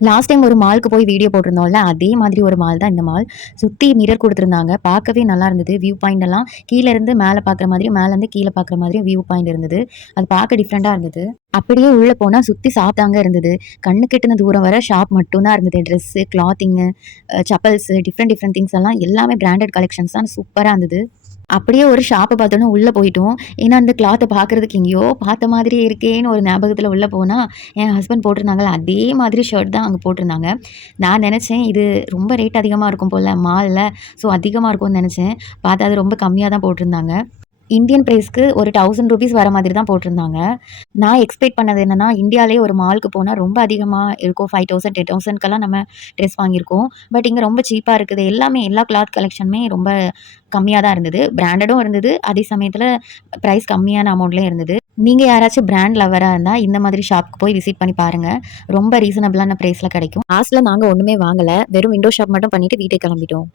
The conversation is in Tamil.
லாஸ்ட் டைம் ஒரு மாலுக்கு போய் வீடியோ போட்டிருந்தோம்ல, அதே மாதிரி ஒரு மால் தான் இந்த மால். சுத்தி மிரர் குடுத்துருந்தாங்க. பார்க்கவே நல்லா இருந்தது. வியூ பாயிண்ட் எல்லாம் கீழ இருந்து மேல பார்க்குற மாதிரியும், மேல இருந்து கீழ பார்க்குற மாதிரியும் வியூ பாயிண்ட் இருந்தது. அது பார்க்க டிஃப்ரெண்டா இருந்தது. அப்படியே உள்ள போனா சுத்தி ஷாப் தாங்க இருந்தது. கண்ணுக்கு எட்டுன தூரம் வர ஷாப் மட்டும் தான் இருந்தது. Dress, clothing, chappals, different different things எல்லாம் எல்லாமே பிராண்டட் கலெக்ஷன்ஸ் தான் சூப்பரா இருந்தது. அப்படியே ஒரு ஷாப்ப பார்த்தோனே உள்ள போயிட்டோம். ஏன்னா, அந்த கிளாத்த பார்க்கறதுக்கு எங்கேயோ பார்த்த மாதிரியே இருக்கேன்னு ஒரு ஞாபகத்துல உள்ள போனா, என் ஹஸ்பண்ட் போட்டிருந்தாங்கல்ல, அதே மாதிரி ஷர்ட் தான் அங்க போட்டிருந்தாங்க. நான் நெனச்சேன், இது ரொம்ப ரேட் அதிகமா இருக்கும் போல மால்ல. ஸோ அதிகமா இருக்கும்னு நெனச்சேன். பார்த்தா அது ரொம்ப கம்மியா தான் போட்டிருந்தாங்க. இந்தியன் பிரைஸ்க்கு ஒரு ₹1000 வர மாதிரி தான் போட்டிருந்தாங்க. நான் எக்ஸ்பெக்ட் பண்ணது என்னன்னா, இந்தியாலயே ஒரு மாலுக்கு போனா ரொம்ப அதிகமா இருக்கும். 5000, 10,000க்கெல்லாம் நம்ம ட்ரெஸ் வாங்கியிருக்கோம். பட் இங்க ரொம்ப சீப்பா இருக்குது. எல்லாமே எல்லா கிளாத் கலெக்ஷனுமே ரொம்ப கம்மியா தான் இருந்தது. பிராண்டடும் இருந்தது. அதே சமயத்துல பிரைஸ் கம்மியான அமௌண்ட்லயும் இருந்தது. நீங்க யாராச்சும் பிராண்ட் லவ்வரா இருந்தா, இந்த மாதிரி ஷாப்க்கு போய் விசிட் பண்ணி பாருங்க. ரொம்ப ரீசனபிளான பிரைஸ்ல கிடைக்கும். லாஸ்ட்ல நாங்க ஒண்ணுமே வாங்கல. வெறும் விண்டோ ஷாப் மட்டும் பண்ணிட்டு வீட்டுக்கு கிளம்பிட்டோம்.